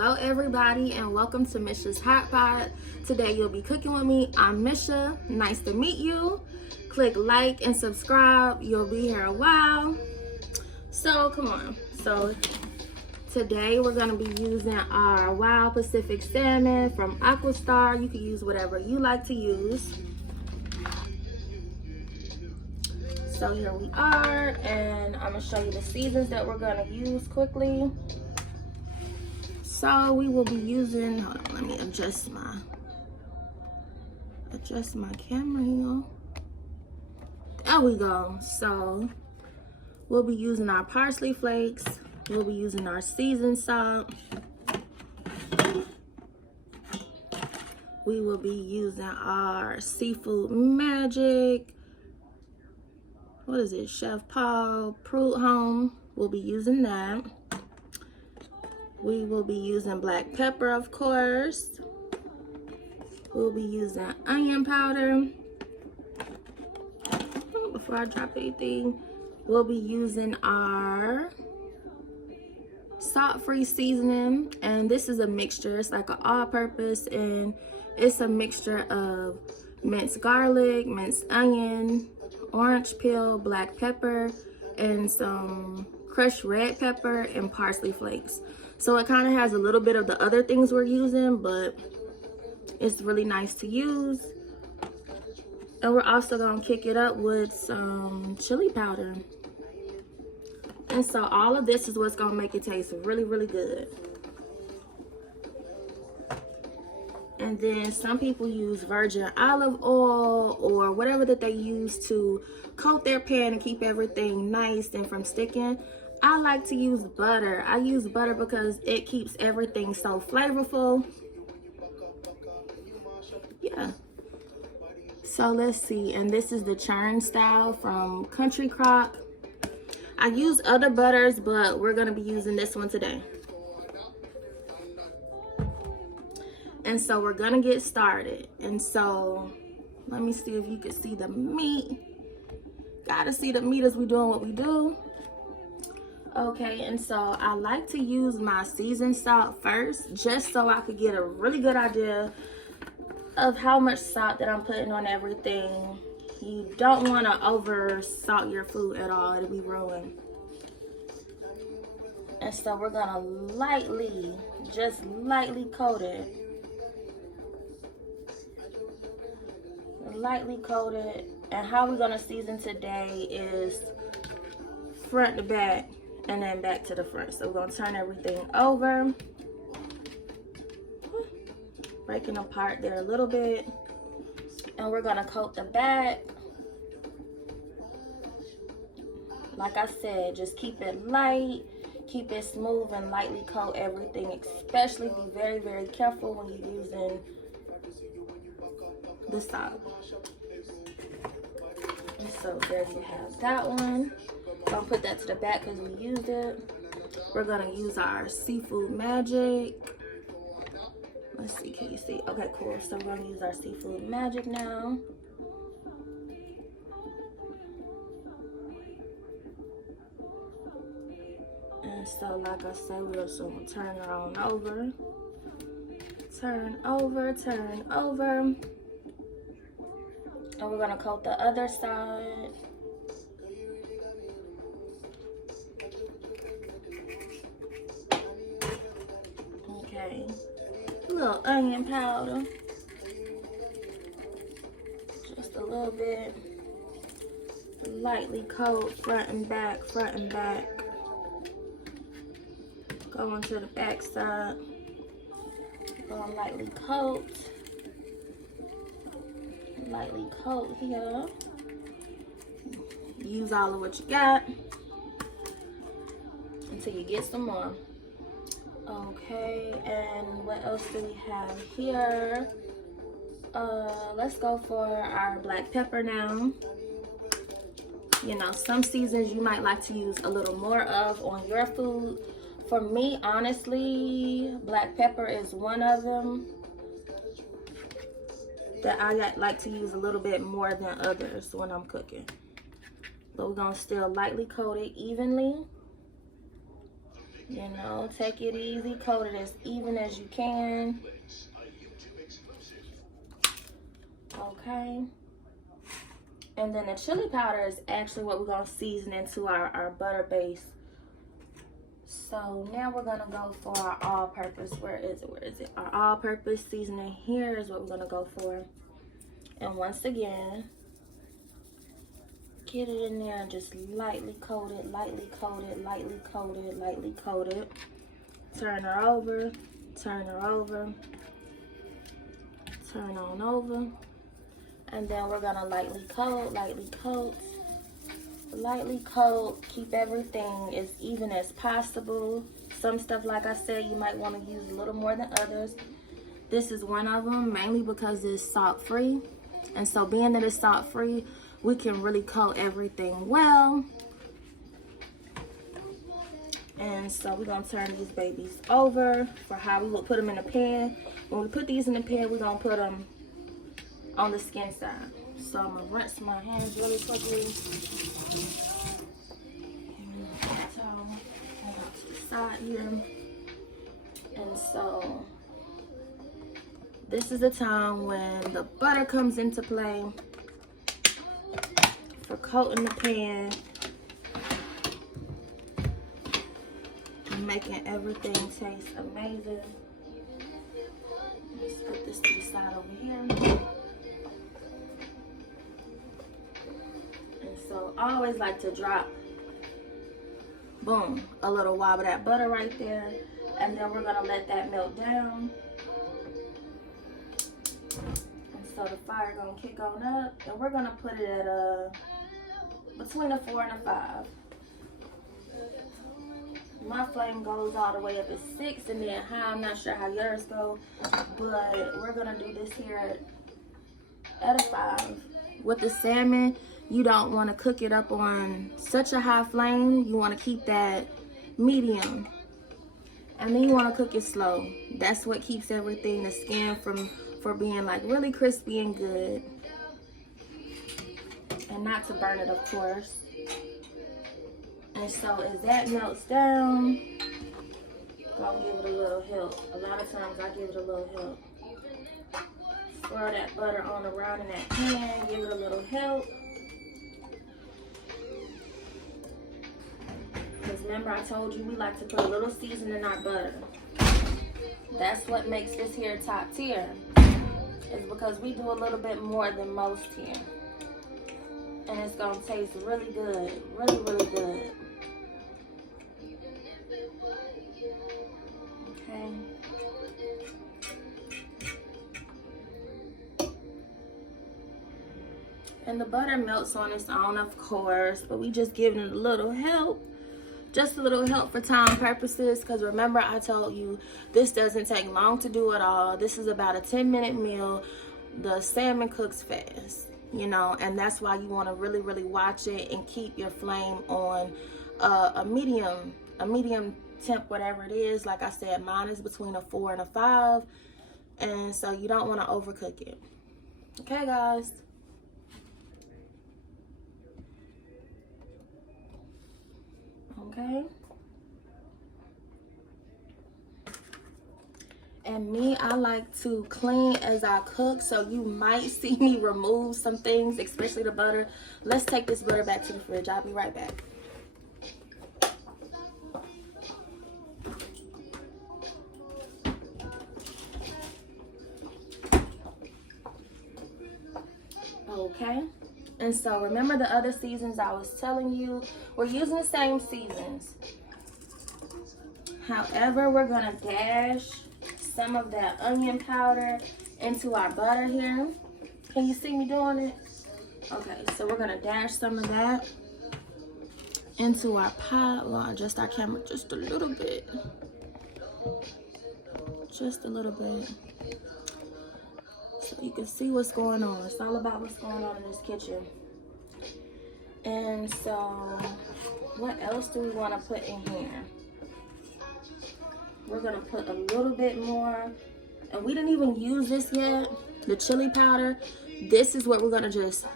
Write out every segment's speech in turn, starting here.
Hello everybody and welcome to Misha's Hot Pot. Today you'll be cooking with me. I'm Misha. Nice to meet you. Click like and subscribe. You'll be here a while. So come on. So today we're going to be using our Wild Pacific Salmon from Aquastar. You can use whatever you like to use. So here we are, and I'm going to show you the seasons that we're going to use quickly. So we will be using, hold on, let me adjust my camera here. There we go. So we'll be using our parsley flakes. We'll be using our seasoned salt. We will be using our seafood magic. What is it? Chef Paul Prute Home. We'll be using that. We will be using black pepper, of course. We'll be using onion powder. Before I drop anything, we'll be using our salt-free seasoning. And this is a mixture. It's like an all-purpose, and it's a mixture of minced garlic, minced onion, orange peel, black pepper, and some crushed red pepper and parsley flakes. So it kind of has a little bit of the other things we're using, but it's really nice to use. And we're also gonna kick it up with some chili powder. And so all of this is what's gonna make it taste really, really good. And then some people use virgin olive oil or whatever that they use to coat their pan and keep everything nice and from sticking. I like to use butter. I use butter because it keeps everything so flavorful. Yeah. So let's see. And this is the churn style from Country Crock. I use other butters, but we're going to be using this one today. And so we're going to get started. And so let me see if you can see the meat. Gotta see the meat as we doing what we do. Okay, and so I like to use my seasoned salt first, just so I could get a really good idea of how much salt that I'm putting on everything. You don't want to over salt your food at all. It'll be ruined. And so we're gonna lightly, just lightly coat it. Lightly coat it. And how we're gonna season today is front to back and then back to the front. So we're gonna turn everything over, breaking apart there a little bit, and we're gonna coat the back. Like I said, just keep it light, keep it smooth, and lightly coat everything. Especially be very, very careful when you're using the salt. And so there you have that one. Gonna put that to the back because we used it. We're gonna use our seafood magic. Let's see, can you see? Okay, cool. So we're gonna use our seafood magic now. And so like I said, we're just gonna turn her on over. Turn over, turn over. And we're gonna coat the other side. Okay, a little onion powder, just a little bit. Lightly coat front and back, front and back. Going to the back side. Going lightly coat. Lightly coat here. Use all of what you got until you get some more. Okay, and what else do we have here? Let's go for our black pepper now. You know, some seasons you might like to use a little more of on your food. For me, honestly, black pepper is one of them that I like to use a little bit more than others when I'm cooking. But we're gonna still lightly coat it evenly. You know, take it easy, coat it as even as you can. Okay. And then the chili powder is actually what we're gonna season into our butter base. So now we're gonna go for our all-purpose. Where is it? Our all-purpose seasoning here is what we're gonna go for. And once again, get it in there and just lightly coat it, lightly coat it, lightly coat it, lightly coat it. Turn her over, turn her over, turn on over. And then we're gonna lightly coat, lightly coat, lightly coat. Keep everything as even as possible. Some stuff, like I said, you might want to use a little more than others. This is one of them, mainly because it's salt-free. And so being that it's salt-free, we can really coat everything well. And so we're gonna turn these babies over for how we will put them in the pan. When we put these in the pan, we're gonna put them on the skin side. So I'm gonna rinse my hands really quickly. Towel to the side here. And so this is the time when the butter comes into play for coating the pan and making everything taste amazing. Let's put this to the side over here. So I always like to drop, boom, a little wob of that butter right there. And then we're gonna let that melt down. And so the fire gonna kick on up. And we're gonna put it at between a 4 and a 5. My flame goes all the way up at 6 and then high. I'm not sure how yours go, but we're gonna do this here at a 5. With the salmon, you don't want to cook it up on such a high flame. You want to keep that medium. And then you want to cook it slow. That's what keeps everything, the skin from being like really crispy and good. And not to burn it, of course. And so as that melts down, gonna give it a little help. A lot of times I give it a little help. Swirl that butter on around in that pan, give it a little help. Because remember I told you we like to put a little seasoning in our butter. That's what makes this here top tier. It's because we do a little bit more than most here. And it's going to taste really good. Really, really good. Okay. And the butter melts on its own, of course, but we just giving it a little help. Just a little help for time purposes, because remember I told you this doesn't take long to do at all. This is about a 10-minute meal. The salmon cooks fast, you know, and that's why you want to really, really watch it and keep your flame on a medium temp, whatever it is. Like I said, mine is between a 4 and a 5, and so you don't want to overcook it. Okay, guys. Okay. And me, I like to clean as I cook, so you might see me remove some things, especially the butter. Let's take this butter back to the fridge. I'll be right back. Okay. And so remember the other seasons I was telling you, we're using the same seasons. However, we're gonna dash some of that onion powder into our butter here. Can you see me doing it? Okay, so we're gonna dash some of that into our pot. We'll adjust our camera just a little bit. Just a little bit. So you can see what's going on. It's all about what's going on in this kitchen. And so, what else do we want to put in here? We're going to put a little bit more. And we didn't even use this yet. The chili powder. This is what we're going to just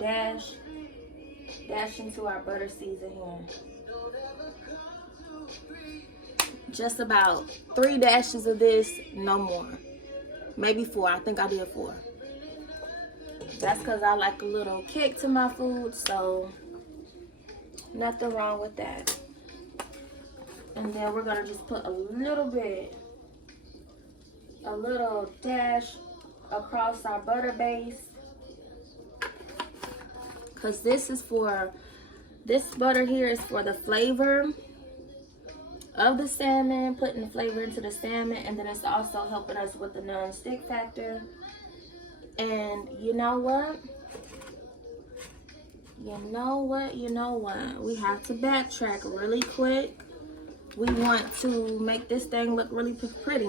dash into our butter season here. just about 3 dashes of this, no more. Maybe 4. I think I did 4. That's because I like a little kick to my food, so nothing wrong with that. And then we're gonna just put a little dash across our butter base, because this butter here is for the flavor of the salmon, putting the flavor into the salmon, and then it's also helping us with the non-stick factor. And you know what? We have to backtrack really quick. We want to make this thing look really pretty.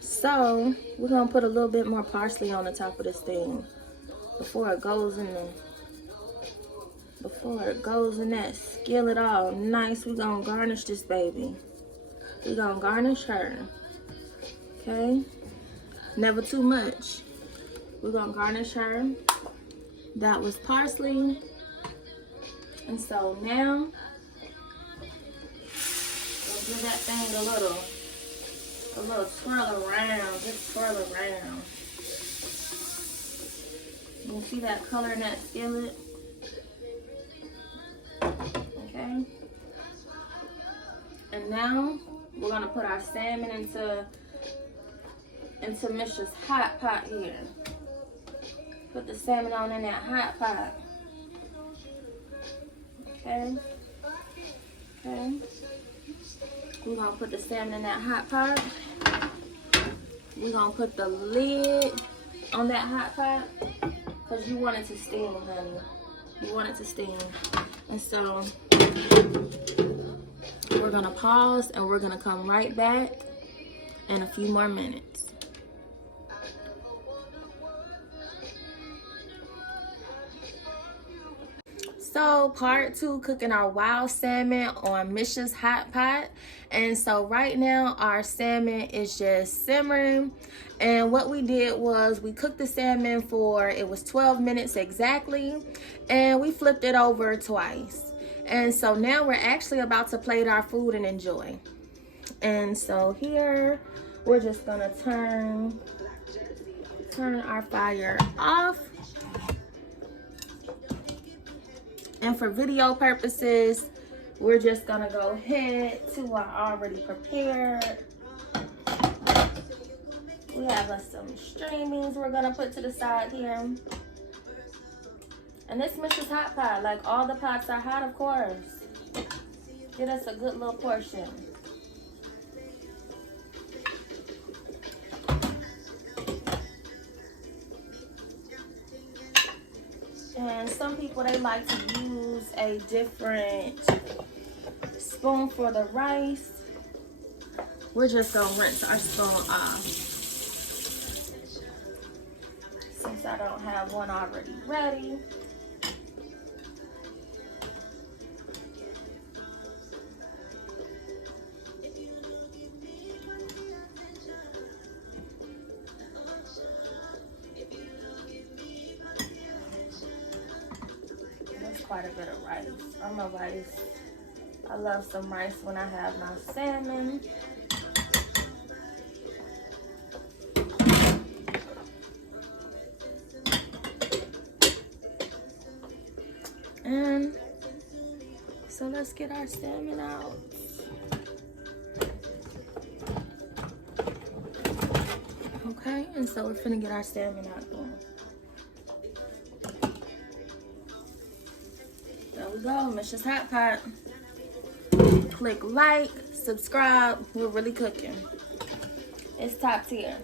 So we're gonna put a little bit more parsley on the top of this thing before it goes in that skillet all nice. We're gonna garnish this baby. We're gonna garnish her. Okay? Never too much. We're gonna garnish her. That was parsley. And so now we'll give that thing a little swirl around. Just swirl around. You see that color in that skillet? Okay. And now we're gonna put our salmon into Misha's hot pot here. Put the salmon on in that hot pot. Okay. Okay. We're gonna put the salmon in that hot pot. We're gonna put the lid on that hot pot because you want it to steam, honey. You want it to steam. And so we're gonna pause and we're gonna come right back in a few more minutes. So part 2, cooking our wild salmon on Misha's hot pot. And so right now our salmon is just simmering, and what we did was we cooked the salmon for, it was 12 minutes exactly, and we flipped it over twice. And so now we're actually about to plate our food and enjoy. And so here we're just gonna turn our fire off. And for video purposes, we're just gonna go ahead to our already prepared. We have some streamings we're gonna put to the side here. And this Misha's hot pot, like all the pots are hot, of course. Get us a good little portion. And some people, they like to use a different spoon for the rice. We're just gonna rinse our spoon off, since I don't have one already ready. Quite a bit of rice. I'm a rice. I love some rice when I have my salmon. And so let's get our salmon out. Okay, and so we're finna get our salmon out here. There we go, Misha's hot pot. Click like, subscribe. We're really cooking. It's top tier.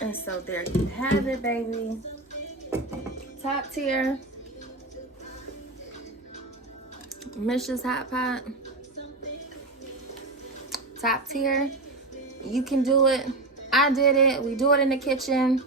And so there you have it, baby. Top tier. Misha's hot pot. Top tier. You can do it. I did it. We do it in the kitchen.